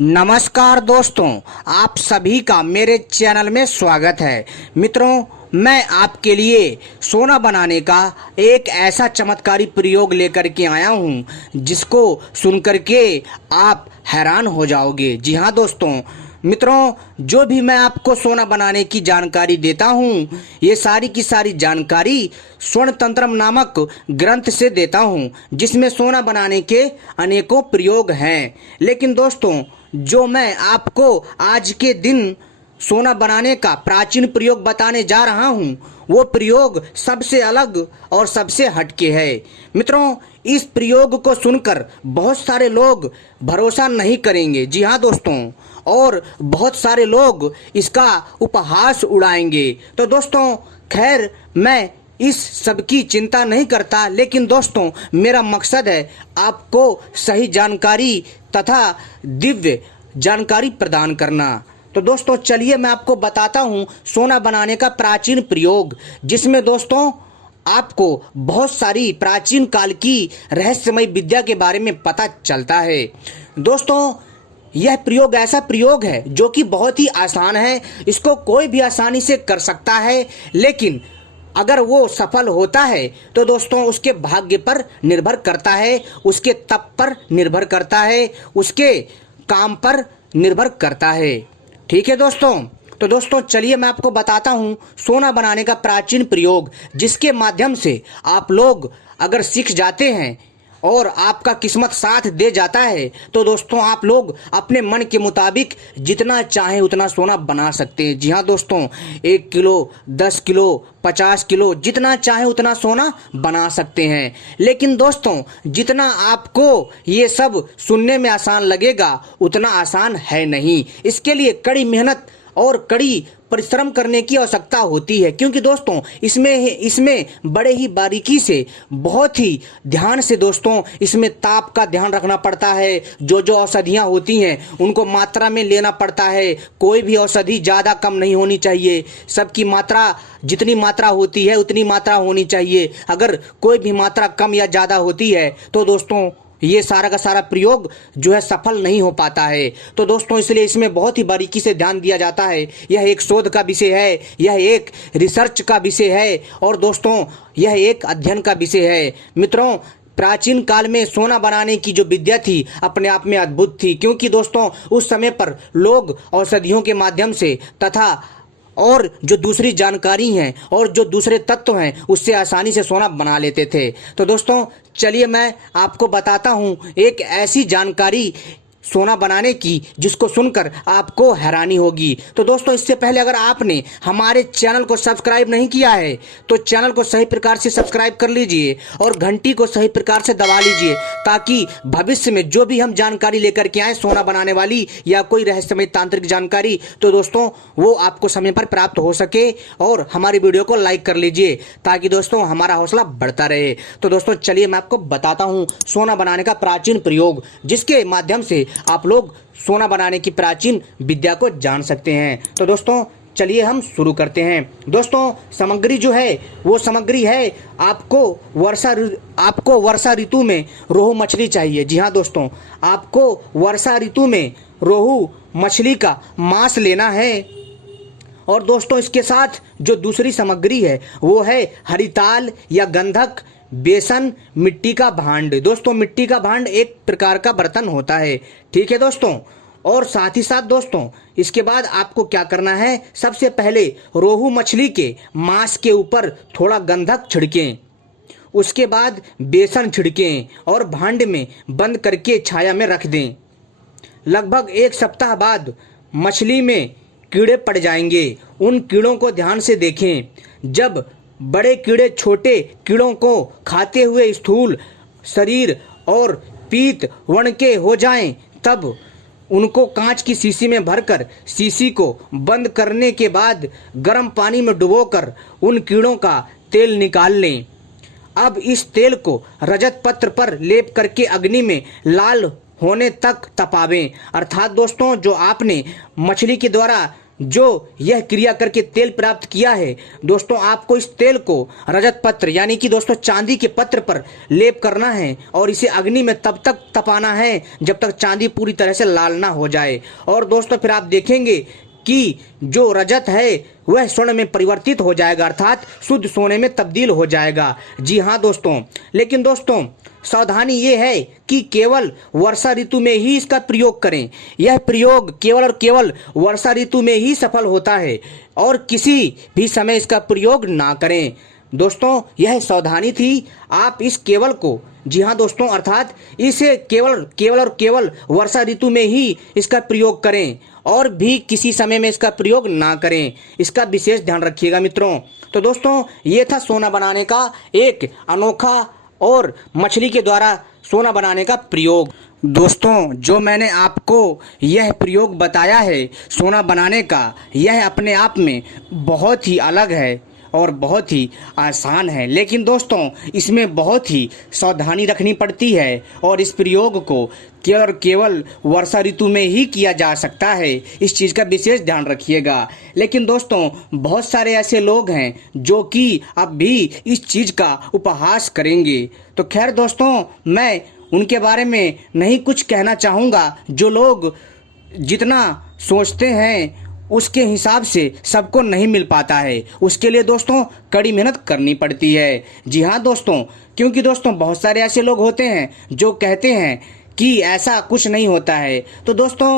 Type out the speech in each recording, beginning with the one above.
नमस्कार दोस्तों, आप सभी का मेरे चैनल में स्वागत है। मित्रों, मैं आपके लिए सोना बनाने का एक ऐसा चमत्कारी प्रयोग लेकर के आया हूं जिसको सुनकर के आप हैरान हो जाओगे। जी हाँ दोस्तों, मित्रों, जो भी मैं आपको सोना बनाने की जानकारी देता हूँ, ये सारी की सारी जानकारी स्वर्ण तंत्रम नामक ग्रंथ से देता हूँ, जिसमें सोना बनाने के अनेकों प्रयोग हैं। लेकिन दोस्तों, जो मैं आपको आज के दिन सोना बनाने का प्राचीन प्रयोग बताने जा रहा हूँ, वो प्रयोग सबसे अलग और सबसे हटके है। मित्रों, इस प्रयोग को सुनकर बहुत सारे लोग भरोसा नहीं करेंगे। जी हाँ दोस्तों, और बहुत सारे लोग इसका उपहास उड़ाएंगे। तो दोस्तों, खैर, मैं इस सब की चिंता नहीं करता, लेकिन दोस्तों, मेरा मकसद है आपको सही जानकारी तथा दिव्य जानकारी प्रदान करना। तो दोस्तों, चलिए मैं आपको बताता हूँ सोना बनाने का प्राचीन प्रयोग, जिसमें दोस्तों आपको बहुत सारी प्राचीन काल की रहस्यमय विद्या के बारे में पता चलता है। दोस्तों, यह प्रयोग ऐसा प्रयोग है जो कि बहुत ही आसान है। इसको कोई भी आसानी से कर सकता है, लेकिन अगर वो सफल होता है तो दोस्तों उसके भाग्य पर निर्भर करता है, उसके तप पर निर्भर करता है, उसके काम पर निर्भर करता है। ठीक है दोस्तों, तो दोस्तों चलिए मैं आपको बताता हूँ सोना बनाने का प्राचीन प्रयोग, जिसके माध्यम से आप लोग अगर सीख जाते हैं और आपका किस्मत साथ दे जाता है तो दोस्तों आप लोग अपने मन के मुताबिक जितना चाहें उतना सोना बना सकते हैं। जी हाँ दोस्तों, 1 किलो, 10 किलो, 50 किलो, जितना चाहे उतना सोना बना सकते हैं। लेकिन दोस्तों, जितना आपको ये सब सुनने में आसान लगेगा उतना आसान है नहीं। इसके लिए कड़ी मेहनत और कड़ी परिश्रम करने की आवश्यकता होती है, क्योंकि दोस्तों इसमें बड़े ही बारीकी से, बहुत ही ध्यान से दोस्तों इसमें ताप का ध्यान रखना पड़ता है। जो जो औषधियाँ होती हैं उनको मात्रा में लेना पड़ता है। कोई भी औषधि ज़्यादा कम नहीं होनी चाहिए। सबकी मात्रा, जितनी मात्रा होती है उतनी मात्रा होनी चाहिए। अगर कोई भी मात्रा कम या ज़्यादा होती है तो दोस्तों ये सारा का सारा प्रयोग जो है सफल नहीं हो पाता है। तो दोस्तों इसलिए इसमें बहुत ही बारीकी से ध्यान दिया जाता है। यह एक शोध का विषय है, यह एक रिसर्च का विषय है, और दोस्तों यह एक अध्ययन का विषय है। मित्रों, प्राचीन काल में सोना बनाने की जो विद्या थी अपने आप में अद्भुत थी, क्योंकि दोस्तों उस समय पर लोग औषधियों के माध्यम से तथा और जो दूसरी जानकारी हैं और जो दूसरे तत्व हैं उससे आसानी से सोना बना लेते थे। तो दोस्तों चलिए मैं आपको बताता हूं एक ऐसी जानकारी सोना बनाने की जिसको सुनकर आपको हैरानी होगी। तो दोस्तों, इससे पहले अगर आपने हमारे चैनल को सब्सक्राइब नहीं किया है तो चैनल को सही प्रकार से सब्सक्राइब कर लीजिए और घंटी को सही प्रकार से दबा लीजिए, ताकि भविष्य में जो भी हम जानकारी लेकर के आए सोना बनाने वाली या कोई रहस्यमय तांत्रिक जानकारी, तो दोस्तों वो आपको समय पर प्राप्त हो सके। और हमारी वीडियो को लाइक कर लीजिए ताकि दोस्तों हमारा हौसला बढ़ता रहे। तो दोस्तों चलिए मैं आपको बताता हूँ सोना बनाने का प्राचीन प्रयोग, जिसके माध्यम से आप लोग सोना बनाने की प्राचीन विद्या को जान सकते हैं। तो दोस्तों चलिए हम शुरू करते हैं। दोस्तों, सामग्री जो है वो सामग्री है आपको वर्षा ऋतु में रोहू मछली चाहिए। जी हाँ दोस्तों, आपको वर्षा ऋतु में रोहू मछली का मांस लेना है। और दोस्तों इसके साथ जो दूसरी सामग्री है वो है हरिताल या गंधक, बेसन, मिट्टी का भांड। दोस्तों मिट्टी का भांड एक प्रकार का बर्तन होता है। ठीक है दोस्तों, और साथ ही साथ दोस्तों इसके बाद आपको क्या करना है, सबसे पहले रोहू मछली के मांस के ऊपर थोड़ा गंधक छिड़कें, उसके बाद बेसन छिड़कें और भांड में बंद करके छाया में रख दें। लगभग 1 सप्ताह बाद मछली में कीड़े पड़ जाएंगे। उन कीड़ों को ध्यान से देखें। जब बड़े कीड़े छोटे कीड़ों को खाते हुए स्थूल शरीर और पीत वर्ण के हो जाएं, तब उनको कांच की शीशी में भरकर शीशी को बंद करने के बाद गर्म पानी में डुबोकर उन कीड़ों का तेल निकाल लें। अब इस तेल को रजत पत्र पर लेप करके अग्नि में लाल होने तक तपावें। अर्थात दोस्तों जो आपने मछली के द्वारा जो यह क्रिया करके तेल प्राप्त किया है दोस्तों, आपको इस तेल को रजत पत्र यानी कि दोस्तों चांदी के पत्र पर लेप करना है और इसे अग्नि में तब तक तपाना है जब तक चांदी पूरी तरह से लाल ना हो जाए। और दोस्तों फिर आप देखेंगे कि जो रजत है वह स्वर्ण में परिवर्तित हो जाएगा, अर्थात शुद्ध सोने में तब्दील हो जाएगा। जी हाँ दोस्तों, लेकिन दोस्तों सावधानी ये है कि केवल वर्षा ऋतु में ही इसका प्रयोग करें। यह प्रयोग केवल और केवल वर्षा ऋतु में ही सफल होता है और किसी भी समय इसका प्रयोग ना करें। दोस्तों यह सावधानी थी, आप इस केवल को, जी हाँ दोस्तों, अर्थात इसे केवल और केवल वर्षा ऋतु में ही इसका प्रयोग करें और भी किसी समय में इसका प्रयोग ना करें, इसका विशेष ध्यान रखिएगा मित्रों। तो दोस्तों ये था सोना बनाने का एक अनोखा और मछली के द्वारा सोना बनाने का प्रयोग। दोस्तों जो मैंने आपको यह प्रयोग बताया है सोना बनाने का, यह अपने आप में बहुत ही अलग है और बहुत ही आसान है, लेकिन दोस्तों इसमें बहुत ही सावधानी रखनी पड़ती है और इस प्रयोग को केवल वर्षा ऋतु में ही किया जा सकता है। इस चीज़ का विशेष ध्यान रखिएगा। लेकिन दोस्तों बहुत सारे ऐसे लोग हैं जो कि अब भी इस चीज़ का उपहास करेंगे। तो खैर दोस्तों मैं उनके बारे में नहीं कुछ कहना चाहूँगा। जो लोग जितना सोचते हैं उसके हिसाब से सबको नहीं मिल पाता है, उसके लिए दोस्तों कड़ी मेहनत करनी पड़ती है। जी हाँ दोस्तों, क्योंकि दोस्तों बहुत सारे ऐसे लोग होते हैं जो कहते हैं कि ऐसा कुछ नहीं होता है। तो दोस्तों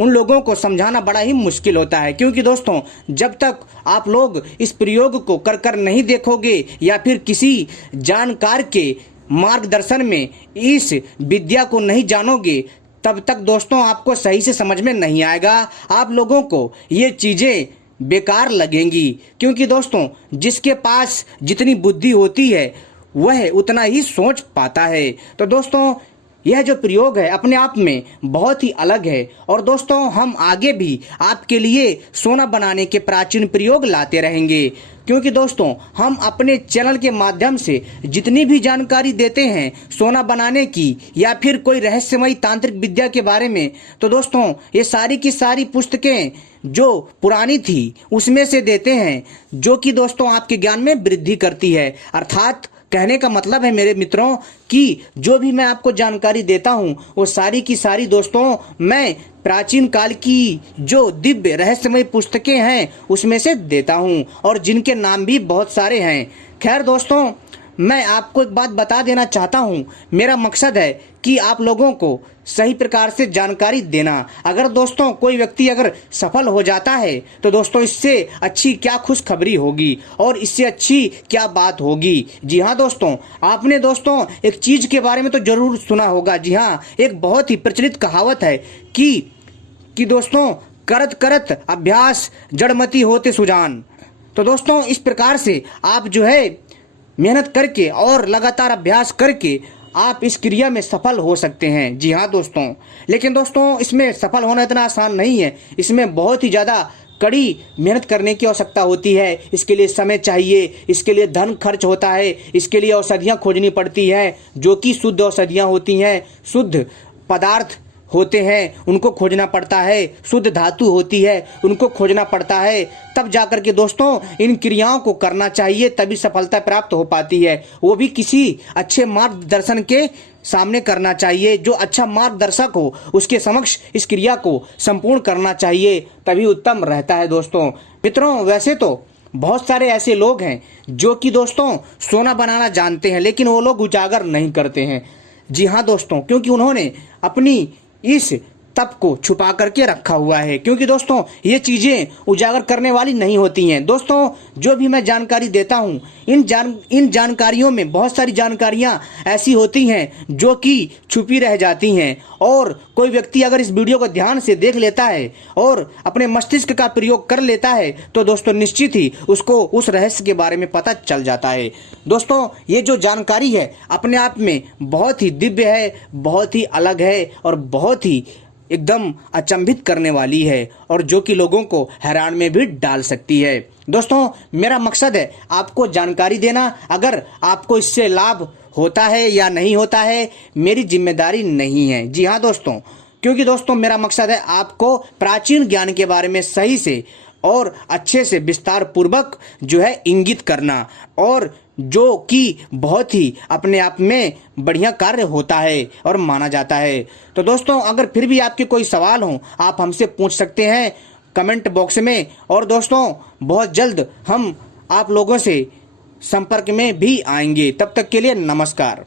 उन लोगों को समझाना बड़ा ही मुश्किल होता है, क्योंकि दोस्तों जब तक आप लोग इस प्रयोग को कर नहीं देखोगे या फिर किसी जानकार के मार्गदर्शन में इस विद्या को नहीं जानोगे, तब तक दोस्तों आपको सही से समझ में नहीं आएगा। आप लोगों को ये चीज़ें बेकार लगेंगी, क्योंकि दोस्तों जिसके पास जितनी बुद्धि होती है वह उतना ही सोच पाता है। तो दोस्तों यह जो प्रयोग है अपने आप में बहुत ही अलग है और दोस्तों हम आगे भी आपके लिए सोना बनाने के प्राचीन प्रयोग लाते रहेंगे, क्योंकि दोस्तों हम अपने चैनल के माध्यम से जितनी भी जानकारी देते हैं सोना बनाने की या फिर कोई रहस्यमयी तांत्रिक विद्या के बारे में, तो दोस्तों ये सारी की सारी पुस्तकें जो पुरानी थी उसमें से देते हैं, जो कि दोस्तों आपके ज्ञान में वृद्धि करती है। अर्थात कहने का मतलब है मेरे मित्रों कि जो भी मैं आपको जानकारी देता हूं वो सारी की सारी दोस्तों मैं प्राचीन काल की जो दिव्य रहस्यमय पुस्तकें हैं उसमें से देता हूं और जिनके नाम भी बहुत सारे हैं। खैर दोस्तों मैं आपको एक बात बता देना चाहता हूं, मेरा मकसद है कि आप लोगों को सही प्रकार से जानकारी देना। अगर दोस्तों कोई व्यक्ति अगर सफल हो जाता है तो दोस्तों इससे अच्छी क्या खुशखबरी होगी और इससे अच्छी क्या बात होगी। जी हाँ दोस्तों, आपने दोस्तों एक चीज़ के बारे में तो जरूर सुना होगा। जी हाँ, एक बहुत ही प्रचलित कहावत है कि दोस्तों करत करत अभ्यास जड़मती होते सुजान। तो दोस्तों इस प्रकार से आप जो है मेहनत करके और लगातार अभ्यास करके आप इस क्रिया में सफल हो सकते हैं। जी हाँ दोस्तों, लेकिन दोस्तों इसमें सफल होना इतना आसान नहीं है, इसमें बहुत ही ज़्यादा कड़ी मेहनत करने की आवश्यकता होती है। इसके लिए समय चाहिए, इसके लिए धन खर्च होता है, इसके लिए औषधियाँ खोजनी पड़ती हैं जो कि शुद्ध औषधियाँ होती हैं, शुद्ध पदार्थ होते हैं उनको खोजना पड़ता है, शुद्ध धातु होती है उनको खोजना पड़ता है, तब जाकर के दोस्तों इन क्रियाओं को करना चाहिए, तभी सफलता प्राप्त हो पाती है। वो भी किसी अच्छे मार्गदर्शन के सामने करना चाहिए, जो अच्छा मार्गदर्शक हो उसके समक्ष इस क्रिया को संपूर्ण करना चाहिए, तभी उत्तम रहता है। दोस्तों मित्रों वैसे तो बहुत सारे ऐसे लोग हैं जो कि दोस्तों सोना बनाना जानते हैं, लेकिन वो लोग उजागर नहीं करते हैं। जी हाँ दोस्तों, क्योंकि उन्होंने अपनी इस तप को छुपा करके रखा हुआ है, क्योंकि दोस्तों ये चीज़ें उजागर करने वाली नहीं होती हैं। दोस्तों जो भी मैं जानकारी देता हूँ इन जानकारियों में बहुत सारी जानकारियाँ ऐसी होती हैं जो कि छुपी रह जाती हैं, और कोई व्यक्ति अगर इस वीडियो को ध्यान से देख लेता है और अपने मस्तिष्क का प्रयोग कर लेता है तो दोस्तों निश्चित ही उसको उस रहस्य के बारे में पता चल जाता है। दोस्तों ये जो जानकारी है अपने आप में बहुत ही दिव्य है, बहुत ही अलग है और बहुत ही एकदम अचंभित करने वाली है, और जो कि लोगों को हैरान में भी डाल सकती है। दोस्तों मेरा मकसद है आपको जानकारी देना, अगर आपको इससे लाभ होता है या नहीं होता है मेरी जिम्मेदारी नहीं है। जी हाँ दोस्तों, क्योंकि दोस्तों मेरा मकसद है आपको प्राचीन ज्ञान के बारे में सही से और अच्छे से विस्तार पूर्वक जो है इंगित करना, और जो कि बहुत ही अपने आप में बढ़िया कार्य होता है और माना जाता है। तो दोस्तों, अगर फिर भी आपके कोई सवाल हो, आप हमसे पूछ सकते हैं कमेंट बॉक्स में। और दोस्तों, बहुत जल्द हम आप लोगों से संपर्क में भी आएंगे। तब तक के लिए नमस्कार।